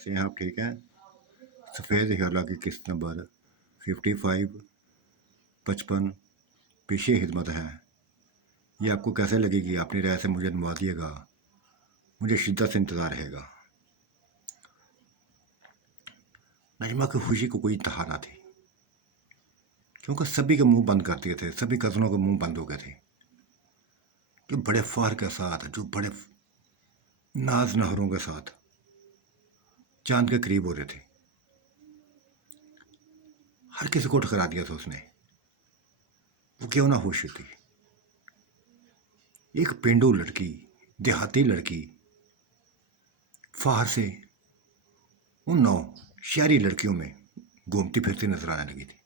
से हैं आप ठीक हैं। सफ़ेद ख्याला की किस्त नंबर 55 55 पेशे खिदमत है। ये आपको कैसे लगेगी? अपनी राय से मुझे नवाजिएगा, मुझे शिद्दत से इंतज़ार रहेगा। नजमा की खुशी को कोई इंतहा ना थी, क्योंकि सभी के मुंह बंद कर दिए थे, सभी कज़नों के मुंह बंद हो गए थे कि बड़े फ़ख्र के साथ, जो बड़े नाज नहरों के साथ चांद के करीब हो रहे थे। हर किसी को ठकरा दिया था उसने, वो क्यों ना खुश थी। एक पेंडू लड़की, देहाती लड़की फ़ख्र से उन 9 शहरी लड़कियों में घूमती फिरती नजर आने लगी थी,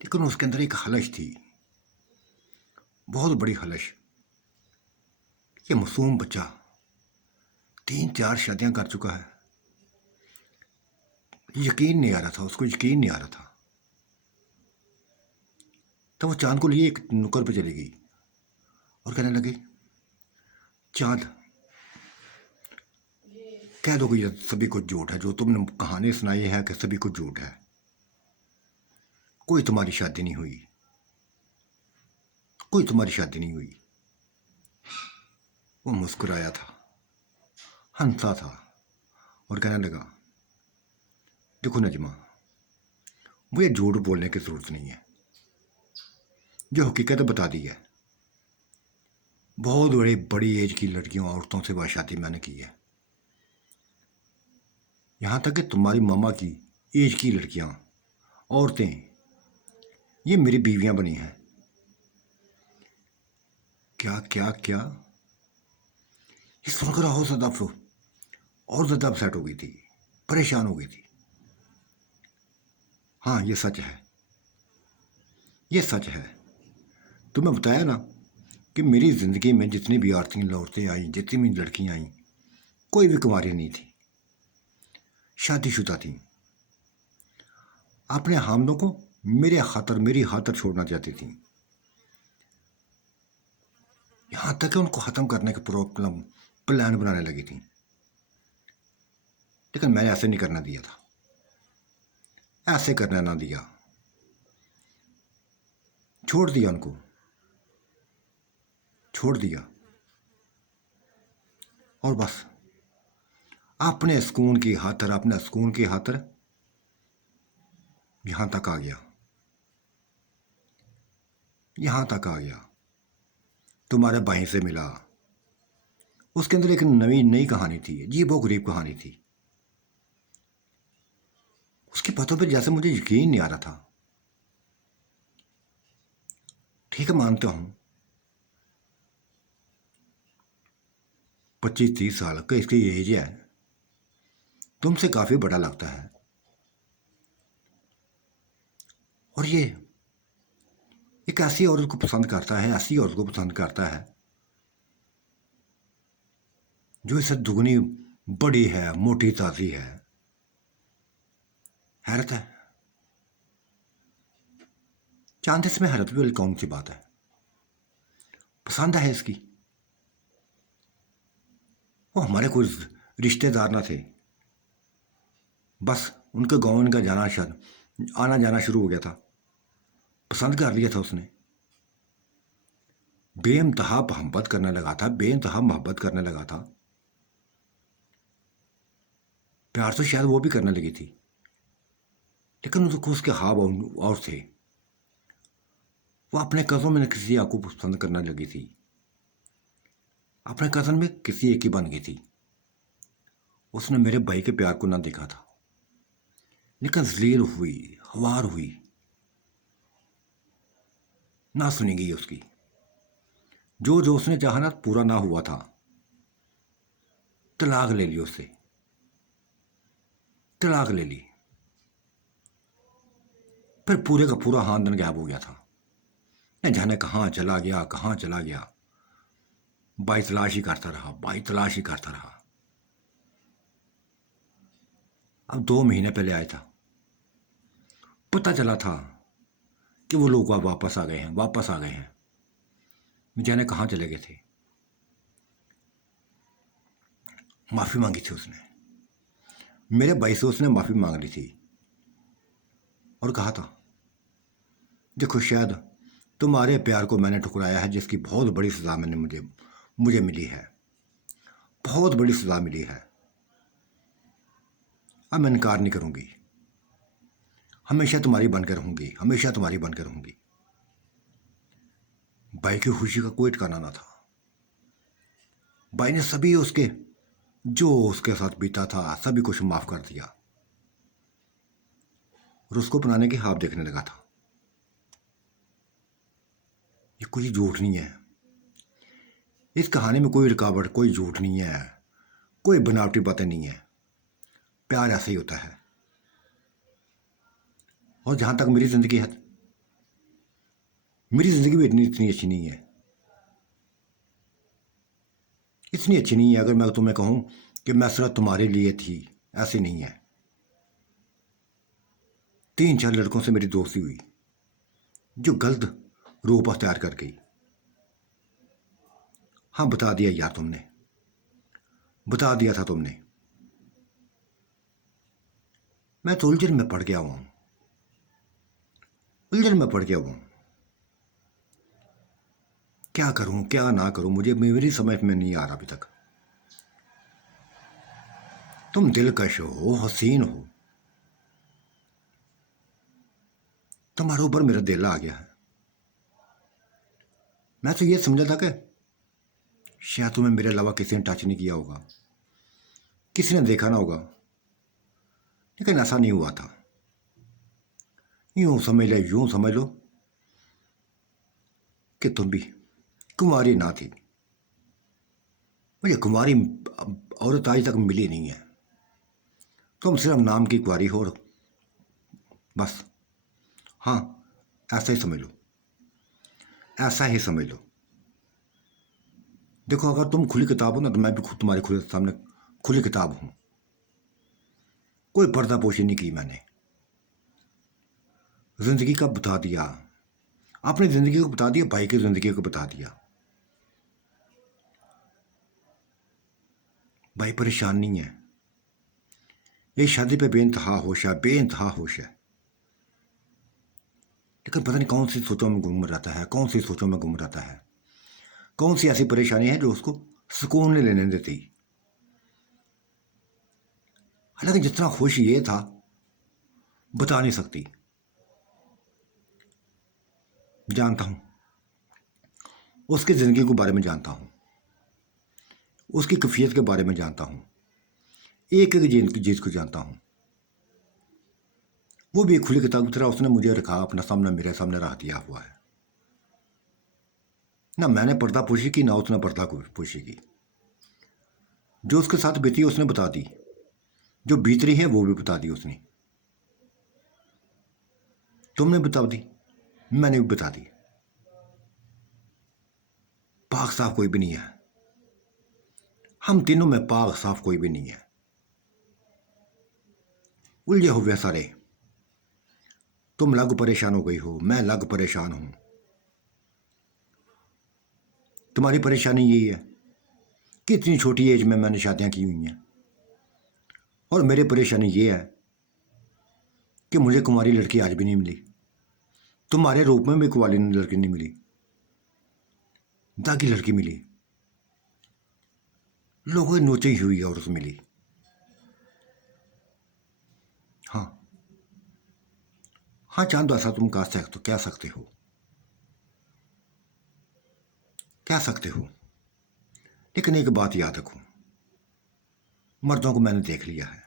लेकिन उसके अंदर एक खलश थी, बहुत बड़ी खलश। ये मासूम बच्चा 3-4 शादियां कर चुका है, यकीन नहीं आ रहा था, उसको यकीन नहीं आ रहा था। तो वो चांद को लिए एक नुक्कड़ पे चली गई और कहने लगी, चांद, कह दो कि ये सभी कुछ झूठ है, जो तुमने कहानी सुनाई है कि सभी कुछ झूठ है, कोई तुम्हारी शादी नहीं हुई, कोई तुम्हारी शादी नहीं हुई। वो मुस्कुराया था, हंसा था और कहने लगा, देखो नजमा, मुझे झूठ बोलने की जरूरत नहीं है, जो हकीकत बता दी है। बहुत बड़ी एज की लड़कियों औरतों से शादी मैंने की है, यहाँ तक कि तुम्हारी मामा की एज की लड़कियां, औरतें, ये मेरी बीवियां बनी हैं। क्या क्या क्या? ये सुनकर हो सदफ और ज़्यादा अपसेट हो गई थी, परेशान हो गई थी। हाँ, ये सच है, ये सच है। तुम्हें बताया ना कि मेरी ज़िंदगी में जितनी भी औरतें आई, जितनी भी लड़कियां आई, कोई भी कुंवारी नहीं थी, शादीशुदा थी। अपने हामदों को मेरी खातर छोड़ना चाहती थी, यहाँ तक कि उनको ख़त्म करने का प्रॉब्लम प्लान बनाने लगी थी। लेकिन मैंने ऐसे नहीं करना दिया था, ऐसे करना ना दिया, छोड़ दिया, उनको छोड़ दिया और बस अपने सुकून की खातर, अपने सुकून की खातर यहां तक आ गया, यहां तक आ गया। तुम्हारे भाई से मिला, उसके अंदर एक नई कहानी थी, अजीबोगरीब कहानी थी। उसकी बातों पे जैसे मुझे यकीन नहीं आ रहा था। ठीक है, मानता हूं 25-30 साल का इसकी एज है, तुमसे काफी बड़ा लगता है, और ये एक ऐसी औरत को पसंद करता है, ऐसी औरत को पसंद करता है जो इससे दुगनी बड़ी है, मोटी ताजी है। हैरत है, चांद, इसमें हैरत वाली कौन सी बात है? पसंद है इसकी। वो हमारे कोई रिश्तेदार ना थे, बस उनके गाँव इनका आना जाना शुरू हो गया था, पसंद कर लिया था उसने, बेइंतहा मोहब्बत करने लगा था, बेइंतहा मोहब्बत करने लगा था। प्यार तो शायद वो भी करने लगी थी, लेकिन उसको उसके हाव और थे। वो अपने कज़न में किसी को पसंद करने लगी थी, अपने कज़न में किसी एक ही बन गई थी। उसने मेरे भाई के प्यार को ना देखा था, लेकिन जलील हुई, हवार हुई, ना सुनी गई उसकी। जो जो उसने चाहा ना पूरा ना हुआ था, तलाक ले ली उससे, तलाक ले ली। फिर पूरे का पूरा खानदान गायब हो गया था, न जाने कहाँ चला गया, कहाँ चला गया। भाई तलाश ही करता रहा, भाई तलाश ही करता रहा। अब 2 महीने पहले आया था, पता चला था कि वो लोग वापस आ गए हैं, वापस आ गए हैं। न जाने कहाँ चले गए थे। माफ़ी मांगी थी उसने, मेरे भाई से उसने माफ़ी मांग ली थी और कहा था, देखो शायद तुम्हारे प्यार को मैंने ठुकराया है, जिसकी बहुत बड़ी सज़ा मैंने मुझे मुझे मिली है, बहुत बड़ी सज़ा मिली है। अब मैं इनकार नहीं करूँगी, हमेशा तुम्हारी बनकर रहूँगी, हमेशा तुम्हारी बनकर रहूँगी। भाई की खुशी का कोई ठिकाना ना था। भाई ने सभी उसके जो उसके साथ बीता था सभी कुछ माफ़ कर दिया और उसको अपनाने की ख्वाब देखने लगा था। ये कोई झूठ नहीं है, इस कहानी में कोई रुकावट, कोई झूठ नहीं है, कोई बनावटी बातें नहीं है। प्यार ऐसे ही होता है। और जहाँ तक मेरी ज़िंदगी है, मेरी ज़िंदगी भी इतनी अच्छी नहीं है, इतनी अच्छी नहीं है। अगर मैं तुम्हें कहूँ कि मैं सिर्फ तुम्हारे लिए थी, ऐसे नहीं है। 3-4 लड़कों से मेरी दोस्ती हुई जो गलत रूप अख्तियार कर गई। हाँ, बता दिया यार तुमने, बता दिया था तुमने। मैं तो उलझन में पड़ गया हूँ, उलझन में पड़ गया हूँ। क्या करूँ क्या ना करूँ, मुझे मेरी समझ में नहीं आ रहा अभी तक। तुम दिलकश हो, हसीन हो, तुम्हारे ऊपर मेरा दिल आ गया है। मैं तो ये समझा था कि शायद तुम्हें मेरे अलावा किसी ने टच नहीं किया होगा, किसी ने देखा ना होगा, लेकिन ऐसा नहीं हुआ था। यूं समझ लो कि तुम भी कुंवारी ना थी। मुझे कुंवारी औरत आज तक मिली नहीं है। तुम सिर्फ नाम की कुंवारी हो और बस। हाँ, ऐसा ही समझ लो, ऐसा ही समझ लो। देखो, अगर तुम खुली किताब हो ना, तो मैं भी खुद तुम्हारे खुले सामने खुली किताब हूं। कोई पर्दापोशी नहीं की मैंने। जिंदगी का बता दिया, अपनी जिंदगी को बता दिया, भाई की जिंदगी को बता दिया। भाई परेशान नहीं है, ये शादी पे बेइंतहा होश है, बेइंतहा होश है। लेकिन पता नहीं कौन सी सोचों में गुम रहता है, कौन सी सोचों में गुम रहता है, कौन सी ऐसी परेशानी है जो उसको सुकून नहीं लेने देती। हालांकि जितना खुश ये था बता नहीं सकती। जानता हूं, उसकी जिंदगी के बारे में जानता हूं, उसकी कैफियत के बारे में जानता हूं, एक एक चीज को जानता हूं। वो भी एक खुली किताब की तरह उसने मुझे रखा अपना सामने, मेरे सामने रख दिया हुआ है। ना मैंने पर्दा पोशी की, ना उसने पर्दा पोशी की। जो उसके साथ बीती उसने बता दी, जो बीत रही है वो भी बता दी उसने। तुमने बता दी, मैंने भी बता दी। पाक साफ कोई भी नहीं है, हम तीनों में पाक साफ कोई भी नहीं है। उलझे हुए सारे। तुम अलग परेशान हो गई हो, मैं अलग परेशान हूं। तुम्हारी परेशानी यही है कि इतनी छोटी एज में मैंने शादियां की हुई हैं, और मेरी परेशानी ये है कि मुझे कुंवारी लड़की आज भी नहीं मिली। तुम्हारे रूप में भी कुंवारी लड़की नहीं मिली, दागी लड़की मिली, लोगों की नोची हुई औरत मिली। हाँ, हाँ चांद, ऐसा तुम कह सकते हो, कह सकते हो, कह सकते हो। लेकिन एक बात याद रखो, मर्दों को मैंने देख लिया है।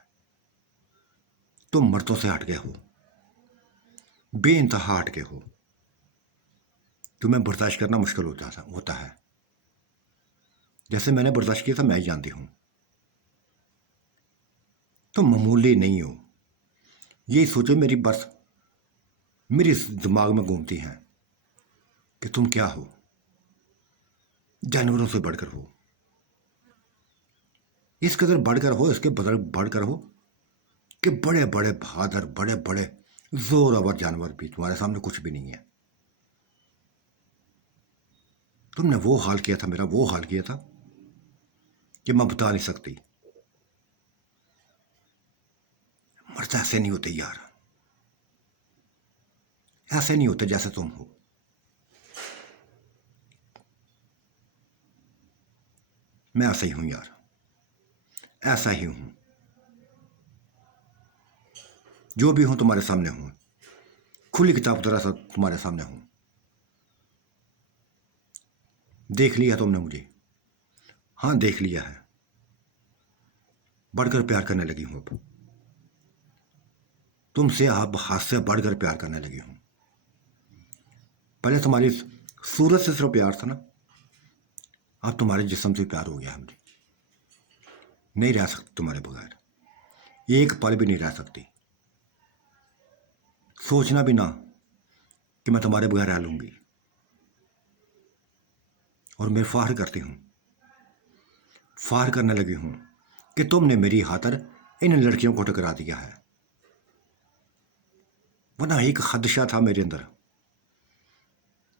तुम मर्दों से हट गए हो, बेइंतहा हट गए हो। तुम्हें बर्दाश्त करना मुश्किल होता है। जैसे मैंने बर्दाश्त किया था, मैं ही जानती हूं। तुम मामूली नहीं हो, यही सोचो। मेरी बस मेरे दिमाग में घूमती हैं कि तुम क्या हो, जानवरों से बढ़कर हो, इस कदर बढ़कर हो, इसके बदल बढ़कर हो कि बड़े बड़े बहादुर, बड़े बड़े जोरावर जानवर भी तुम्हारे सामने कुछ भी नहीं है। तुमने वो हाल किया था, मेरा वो हाल किया था कि मैं बता नहीं सकती। दोस्त ऐसे नहीं होते यार, ऐसे नहीं होते जैसे तुम हो। मैं ऐसा ही हूं यार, ऐसा ही हूं। जो भी हूं तुम्हारे सामने हूं, खुली किताब तरह सा तुम्हारे सामने हूं। देख लिया तुमने मुझे, हाँ देख लिया है। बढ़कर प्यार करने लगी हूं अब तुमसे, अब हाथ से बढ़कर प्यार करने लगी हूं। पहले तुम्हारी सूरत से सिर्फ प्यार था ना, अब तुम्हारे जिस्म से प्यार हो गया है मुझे। नहीं रह सकती तुम्हारे बगैर, एक पल भी नहीं रह सकती। सोचना भी ना कि मैं तुम्हारे बगैर रह लूंगी। और मैं फार करती हूं, फार करने लगी हूं कि तुमने मेरी खातर इन लड़कियों को टकरा दिया है। वरना एक खदशा था मेरे अंदर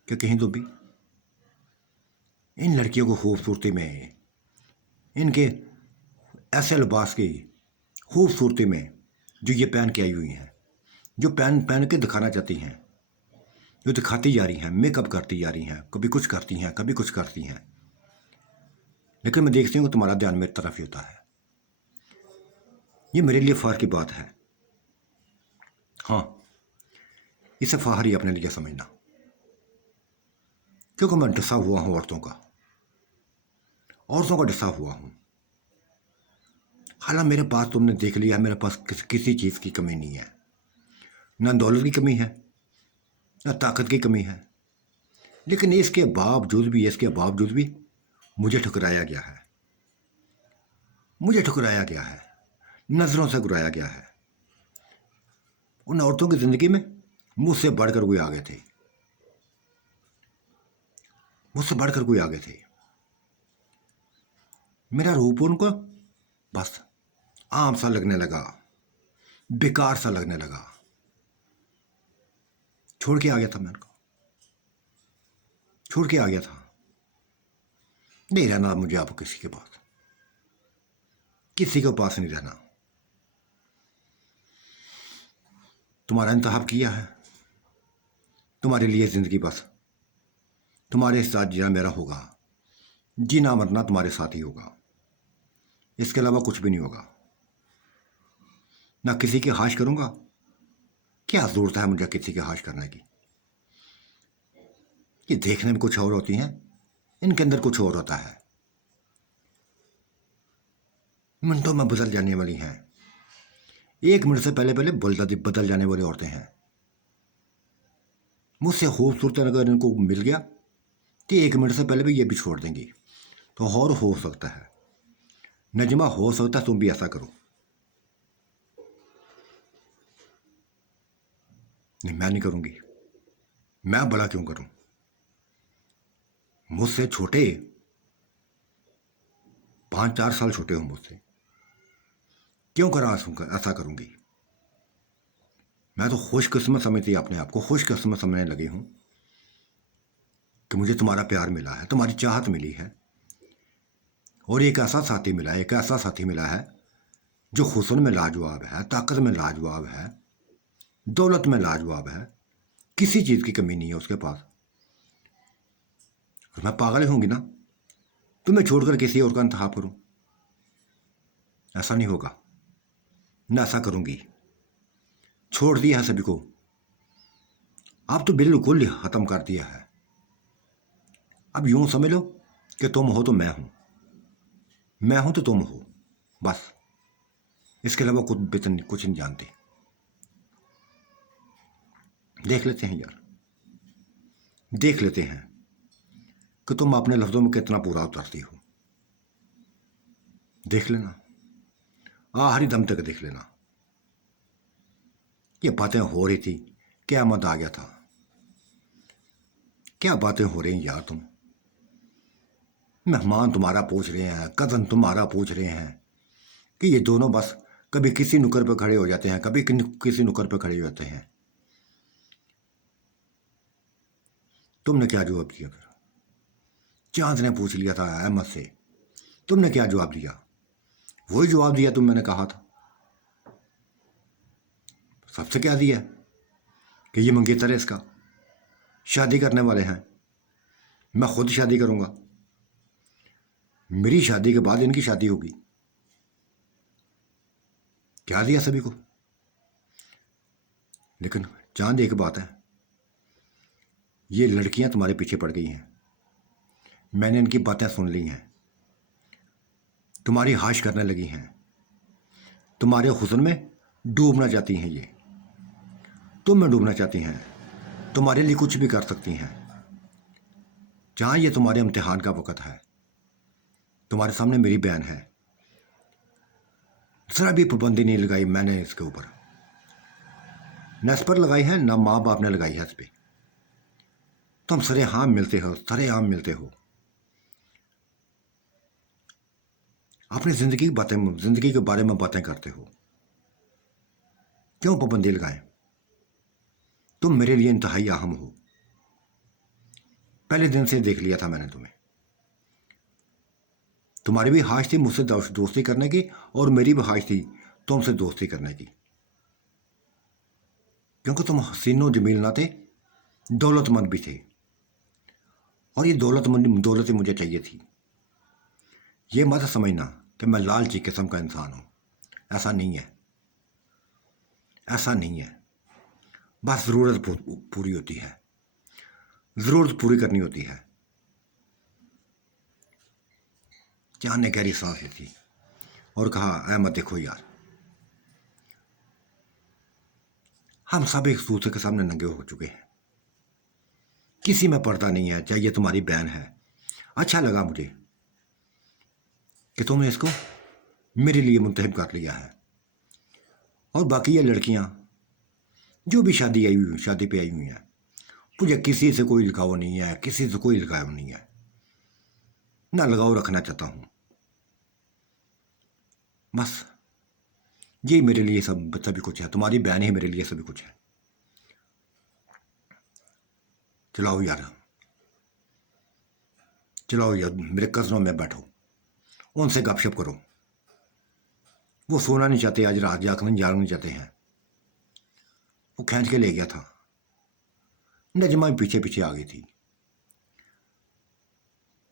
कि कहीं तो भी इन लड़कियों को खूबसूरती में, इनके ऐसे लिबास की खूबसूरती में जो ये पहन के आई हुई हैं, जो पहन पहन के दिखाना चाहती हैं, जो दिखाती जा रही हैं, मेकअप करती जा रही हैं, कभी कुछ करती हैं, कभी कुछ करती हैं, लेकिन मैं देखती हूँ कि तुम्हारा ध्यान मेरी तरफ ही होता है। ये मेरे लिए फार की बात है। हाँ, इसे फार ही अपने लिए समझना, क्योंकि मैं डसा हुआ हूँ औरतों का, औरतों का डसा हुआ हूँ। हालांकि मेरे पास, तुमने देख लिया, मेरे पास किसी चीज़ की कमी नहीं है। ना दौलत की कमी है, ना ताकत की कमी है, लेकिन इसके बावजूद भी मुझे ठुकराया गया है। मुझे ठुकराया गया है, नज़रों से गिराया गया है। उन औरतों की ज़िंदगी में मुझसे बढ़कर कोई आगे थे, मुझसे बढ़कर कोई आगे थे। मेरा रूप उनको बस आम सा लगने लगा, बेकार सा लगने लगा। छोड़ के आ गया था, मैं उनको छोड़ के आ गया था। नहीं रहना मुझे अब किसी के पास, किसी के पास नहीं रहना। तुम्हारा इंतखाब किया है, तुम्हारे लिए जिंदगी बस तुम्हारे साथ जीना मेरा होगा, जीना मरना तुम्हारे साथ ही होगा, इसके अलावा कुछ भी नहीं होगा। ना किसी की ख्वाहिश करूंगा, क्या जरूरत है मुझे किसी की ख्वाहिश करने की। ये देखने में कुछ और होती हैं, इनके अंदर कुछ और होता है। मिनटों में बदल जाने वाली हैं, एक मिनट से पहले पहले बदल जाने वाली औरतें हैं। मुझसे खूबसूरत अगर इनको मिल गया कि एक मिनट से पहले भी ये भी छोड़ देंगी। तो और हो सकता है नजमा, हो सकता है तुम भी ऐसा करो। नहीं, मैं नहीं करूंगी। मैं भला क्यों करूं? मुझसे छोटे, 5-4 साल छोटे हो मुझसे, क्यों करा ऐसा करूंगी? मैं तो खुशकिस्मत समझती, अपने आप को खुशकिस्मत समझने लगी हूं कि मुझे तुम्हारा प्यार मिला है, तुम्हारी चाहत मिली है, और एक ऐसा साथी मिला है, एक ऐसा साथी मिला है जो हुस्न में लाजवाब है, ताकत में लाजवाब है, दौलत में लाजवाब है, किसी चीज़ की कमी नहीं है उसके पास। और मैं पागल ही होंगी ना तुम्हें छोड़कर किसी और का इंतखाब करूं? ऐसा नहीं होगा, ना ऐसा करूंगी। छोड़ दिया है सभी को, अब तो बिल्कुल ही खत्म कर दिया है। अब यूं समझ लो कि तुम हो तो मैं हूं, मैं हूं तो तुम हो, बस। इसके अलावा कुछ नहीं जानते। देख लेते हैं यार, देख लेते हैं कि तुम अपने लफ्जों में कितना पूरा उतरती हो। देख लेना, आखिरी दम तक देख लेना। ये बातें हो रही थी, क़यामत आ गया था। क्या बातें हो रही यार, तुम मेहमान तुम्हारा पूछ रहे हैं, कज़न तुम्हारा पूछ रहे हैं कि ये दोनों बस कभी किसी नुक्कड़ पर खड़े हो जाते हैं, कभी किसी नुक्कड़ पर खड़े हो जाते हैं। तुमने क्या जवाब दिया फिर? चांद ने पूछ लिया था अहमद से, तुमने क्या जवाब दिया? वही जवाब दिया तुम, मैंने कहा था। सबसे क्या दिया कि ये मंगेतर है, इसका शादी करने वाले हैं, मैं खुद शादी करूंगा, मेरी शादी के बाद इनकी शादी होगी। क्या दिया सभी को। लेकिन चांद एक बात है, ये लड़कियां तुम्हारे पीछे पड़ गई हैं, मैंने इनकी बातें सुन ली हैं, तुम्हारी हाश करने लगी हैं, तुम्हारे हुस्न में डूबना चाहती हैं, ये तुम में डूबना चाहती हैं, तुम्हारे लिए कुछ भी कर सकती हैं। जहां ये तुम्हारे इम्तिहान का वक़्त है, तुम्हारे सामने मेरी बहन है, जरा भी पाबंदी नहीं लगाई मैंने इसके ऊपर, न इस पर लगाई है ना माँ बाप ने लगाई है इस पर। तुम सरेआम मिलते हो, सरेआम मिलते हो, अपनी जिंदगी के बारे में बातें करते हो। क्यों पाबंदी लगाएं। तुम मेरे लिए इंतहाई अहम हो, पहले दिन से देख लिया था मैंने तुम्हें। तुम्हारी भी ख्वाहिश थी मुझसे दोस्ती करने की, और मेरी भी ख्वाहिश थी तुमसे दोस्ती करने की, क्योंकि तुम हसीनो जमील ना थे, दौलतमंद भी थे, और ये दौलत मुझे चाहिए थी। ये मत समझना कि मैं लालची किस्म का इंसान हूं, ऐसा नहीं है, ऐसा नहीं है। बस ज़रूरत पूरी होती है, ज़रूरत पूरी करनी होती है। चांद ने गहरी सांस ली थी और कहा, अहमद देखो यार, हम सब एक दूसरे के सामने नंगे हो चुके हैं, किसी में पर्दा नहीं है, चाहे ये तुम्हारी बहन है। अच्छा लगा मुझे कि तुमने इसको मेरे लिए मुंतखब कर लिया है, और बाकी ये लड़कियां जो भी शादी पे आई हुई हैं, मुझे किसी से कोई लगाव नहीं है, किसी से कोई लगाव नहीं है, ना लगाव रखना चाहता हूं। बस यही मेरे लिए सभी कुछ है, तुम्हारी बहन ही मेरे लिए सभी कुछ है। चलाओ यार, चलाओ यार, मेरे कज़नों में बैठो, उनसे गपशप करो। वो सोना नहीं चाहते, आज रात जागना नहीं चाहते हैं। वो खींच के ले गया था, नजमा पीछे पीछे आ गई थी,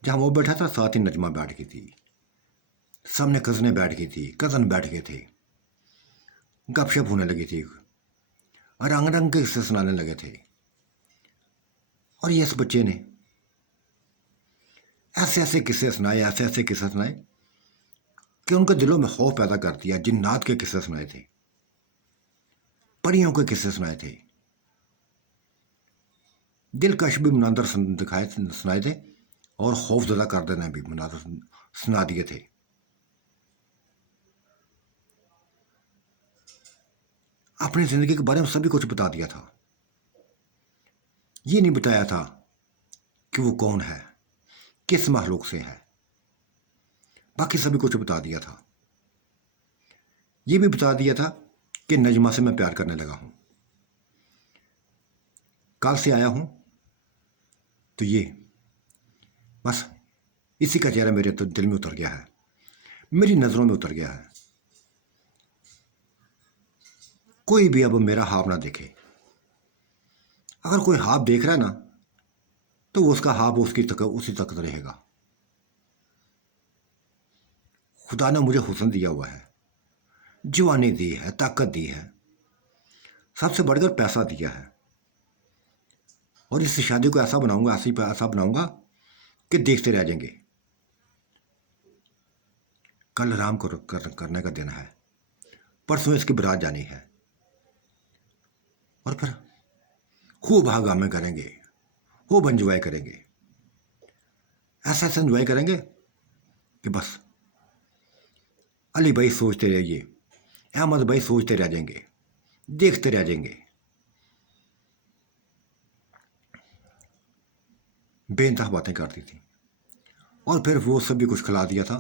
जहां वो बैठा था साथ ही नजमा बैठ गई थी, सामने कज़नें बैठ गई थी, कज़न बैठ गए थे, गपशप होने लगी थी, और रंग रंग के किस्से सुनाने लगे थे। और ये इस बच्चे ने ऐसे ऐसे किस्से सुनाए कि उनके दिलों में खौफ पैदा कर दिया। जिन्नात के किस्से सुनाए थे, परियों के किस्से सुनाए थे, दिलकश भी मुनादर सुनाए थे, और खौफजदा कर देने भी मुनादर सुना दिए थे। अपनी जिंदगी के बारे में सभी कुछ बता दिया था। ये नहीं बताया था कि वो कौन है, किस महलूक से है, बाकी सभी कुछ बता दिया था। ये भी बता दिया था कि नजमा से मैं प्यार करने लगा हूं, कल से आया हूं। तो ये बस इसी का चेहरा मेरे तो दिल में उतर गया है, मेरी नजरों में उतर गया है। कोई भी अब मेरा ख्वाब ना देखे, अगर कोई ख्वाब देख रहा है ना, तो वो उसका ख्वाब उसी तक रहेगा। खुदा ने मुझे हुस्न दिया हुआ है, जवानी दी है, ताकत दी है, सबसे बढ़कर पैसा दिया है, और इस शादी को ऐसा बनाऊंगा कि देखते रह जाएंगे। कल आराम करने का दिन है, परसों इसकी बारात जानी है, और फिर खूब हंगामे करेंगे, खूब एंजॉय करेंगे, ऐसा एंजॉय करेंगे कि बस अली भाई सोचते रहिए, अहमद भाई सोचते रह जाएंगे, देखते रह जाएंगे। बेइंतहा बातें करती थी, और फिर वो सभी कुछ खिला दिया था,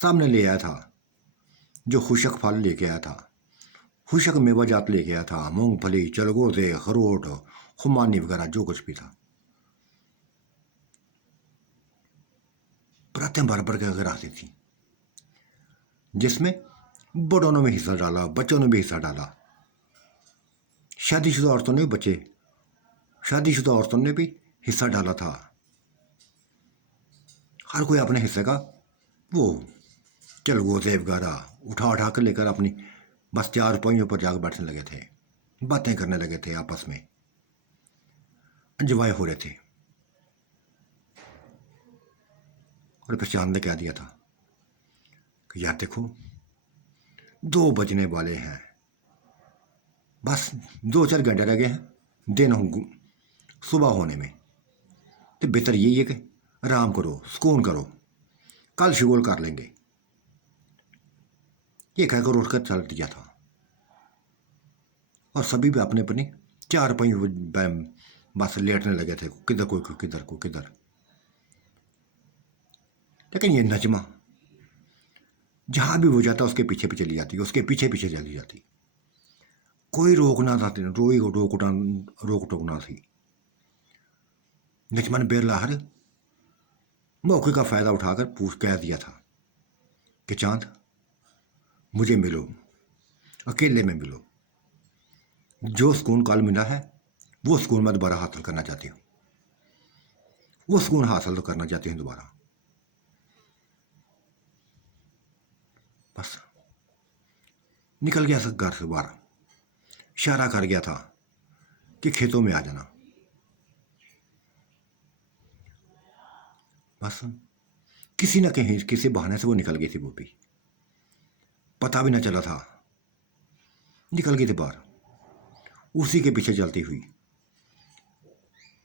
सामने ले आया था, जो खुशक फल लेके आया था, खुशक मेवा जात लेके आया था, मूंगफली, चलगोजे, अखरोट, खुमानी वगैरह जो कुछ भी था। प्रातें भर भर के अगर आती थी, जिसमें बड़ों ने भी हिस्सा डाला, बच्चों ने भी हिस्सा डाला। शादीशुदा औरतों ने बच्चे, शादीशुदा औरतों ने भी हिस्सा डाला था। हर कोई अपने हिस्से का वो चल वो जेब गारा उठा उठा कर लेकर अपनी बस चार पहियों पर जाकर बैठने लगे थे, बातें करने लगे थे, आपस में एंजॉय हो रहे थे। और फिर चांद ने कह दिया था कि यार देखो 2 बजने वाले हैं, बस 2-4 घंटे रह गए हैं दिन सुबह होने में, तो बेहतर यही है कि आराम करो, सुकून करो, कल शुगल कर लेंगे। ये कहकर उठकर चल दिया था और सभी भी अपने अपने चार पहियों बस लेटने लगे थे, किधर कोई किधर को किधर। लेकिन ये नजमा जहां भी वो जाता उसके पीछे पीछे चली जाती, उसके पीछे पीछे चली जाती, कोई रोकना था, रोक टोकना थी। नजमा ने बेरलाहर मौके का फायदा उठाकर पूछ कह दिया था कि चांद मुझे मिलो, अकेले में मिलो, जो सुकून कल मिला है वो सुकून मैं दोबारा हासिल करना चाहती हूँ, वो सुकून हासिल तो करना चाहती हूँ दोबारा। बस निकल गया घर से बाहर, इशारा कर गया था कि खेतों में आ जाना। बस किसी न कहीं किसी बहाने से वो निकल गई थी, वो भी पता भी ना चला था, निकल गई थी बाहर, उसी के पीछे चलती हुई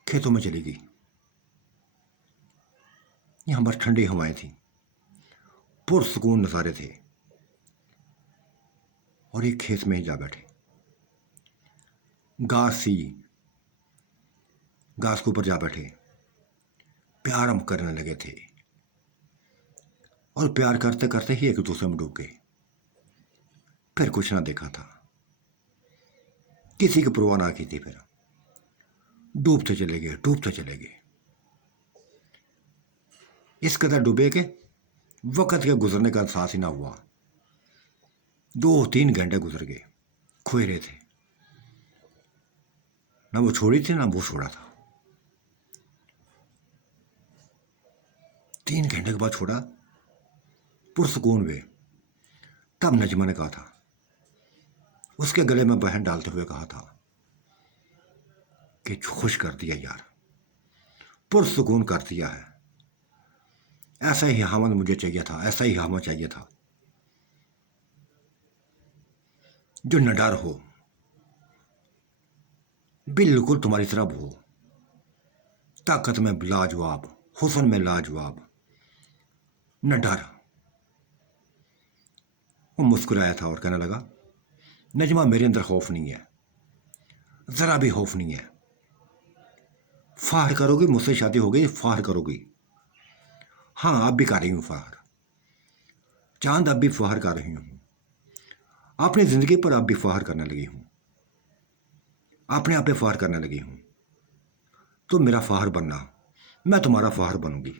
खेतों में चली गई। यहां पर ठंडी हवाएं थी, पुरसुकून नज़ारे थे, और एक खेत में ही जा बैठे, घास के ऊपर जा बैठे, प्यार हम करने लगे थे, और प्यार करते करते ही एक दूसरे में डूब गए। फिर कुछ ना देखा था, किसी की परवाह ना की थी, फिर डूबते चले गए, डूबते चले गए। इस कदर डूबे के वक्त के गुजरने का एहसास ही ना हुआ। 2-3 घंटे गुजर गए, खोए रहे थे, ना वो छोड़ी थी ना वो छोड़ा था। 3 घंटे के बाद छोड़ा, पुरसुकून हुए। तब नजमा ने कहा था, उसके गले में बहन डालते हुए कहा था कि खुश कर दिया यार, पुरसुकून कर दिया है, ऐसा ही हमन मुझे चाहिए था, ऐसा ही हमन चाहिए था, जो निडर हो, बिल्कुल तुम्हारी तरफ हो, ताकत में लाजवाब, हुस्न में लाजवाब, निडर। वो मुस्कुराया था और कहने लगा, नजमा मेरे अंदर खौफ नहीं है, जरा भी खौफ नहीं है, फार करोगी, मुझसे शादी हो गई, फार करोगी। हाँ अब भी कर रही हूं फार, चांद अब भी फार कर रही हूं, अपनी जिंदगी पर अब भी फार करने लगी हूं, अपने आप पे फार करने लगी हूं। तो मेरा फाहर बनना, मैं तुम्हारा फाहर बनूंगी।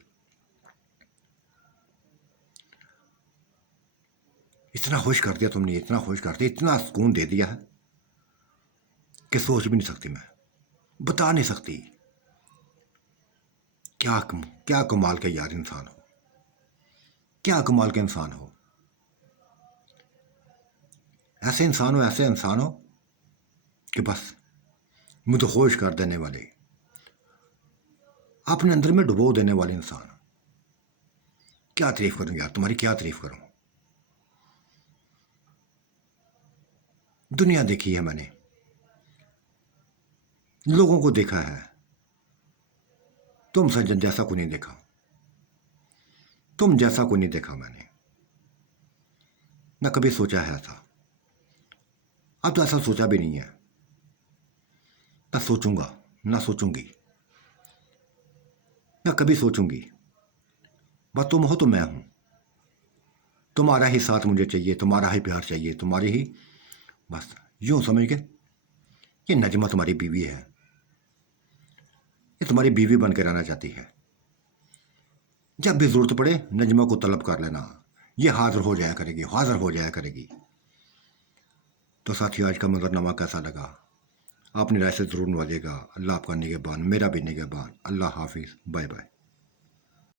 इतना खुश कर दिया तुमने, इतना खुश कर दिया, इतना सुकून दे दिया है कि सोच भी नहीं सकती, मैं बता नहीं सकती। क्या क्या कमाल के यार इंसान हो, क्या कमाल के इंसान हो, ऐसे इंसान हो, ऐसे इंसान हो कि बस मुझे खुश कर देने वाले, अपने अंदर में डुबो देने वाले इंसान। क्या तारीफ करूं यार तुम्हारी, क्या तारीफ करूं। दुनिया देखी है मैंने, लोगों को देखा है, तुम सज्जन जैसा को नहीं देखा, तुम जैसा को नहीं देखा मैंने, ना कभी सोचा है ऐसा, अब तो ऐसा सोचा भी नहीं है, ना सोचूंगा, ना सोचूंगी, ना कभी सोचूंगी। बस तुम हो तो मैं हूं, तुम्हारा ही साथ मुझे चाहिए, तुम्हारा ही प्यार चाहिए, तुम्हारी ही, बस यूं समझ के ये नजमा तुम्हारी बीवी है, ये तुम्हारी बीवी बन के रहना चाहती है। जब भी जरूरत पड़े नजमा को तलब कर लेना, ये हाजिर हो जाया करेगी, हाजिर हो जाया करेगी। तो साथियों आज का मंजरनामा कैसा लगा अपनी राय से ज़रूर नवाजिएगा। अल्लाह आपका निगहबान, मेरा भी निगहबान। अल्लाह हाफिज़, बाय बाय।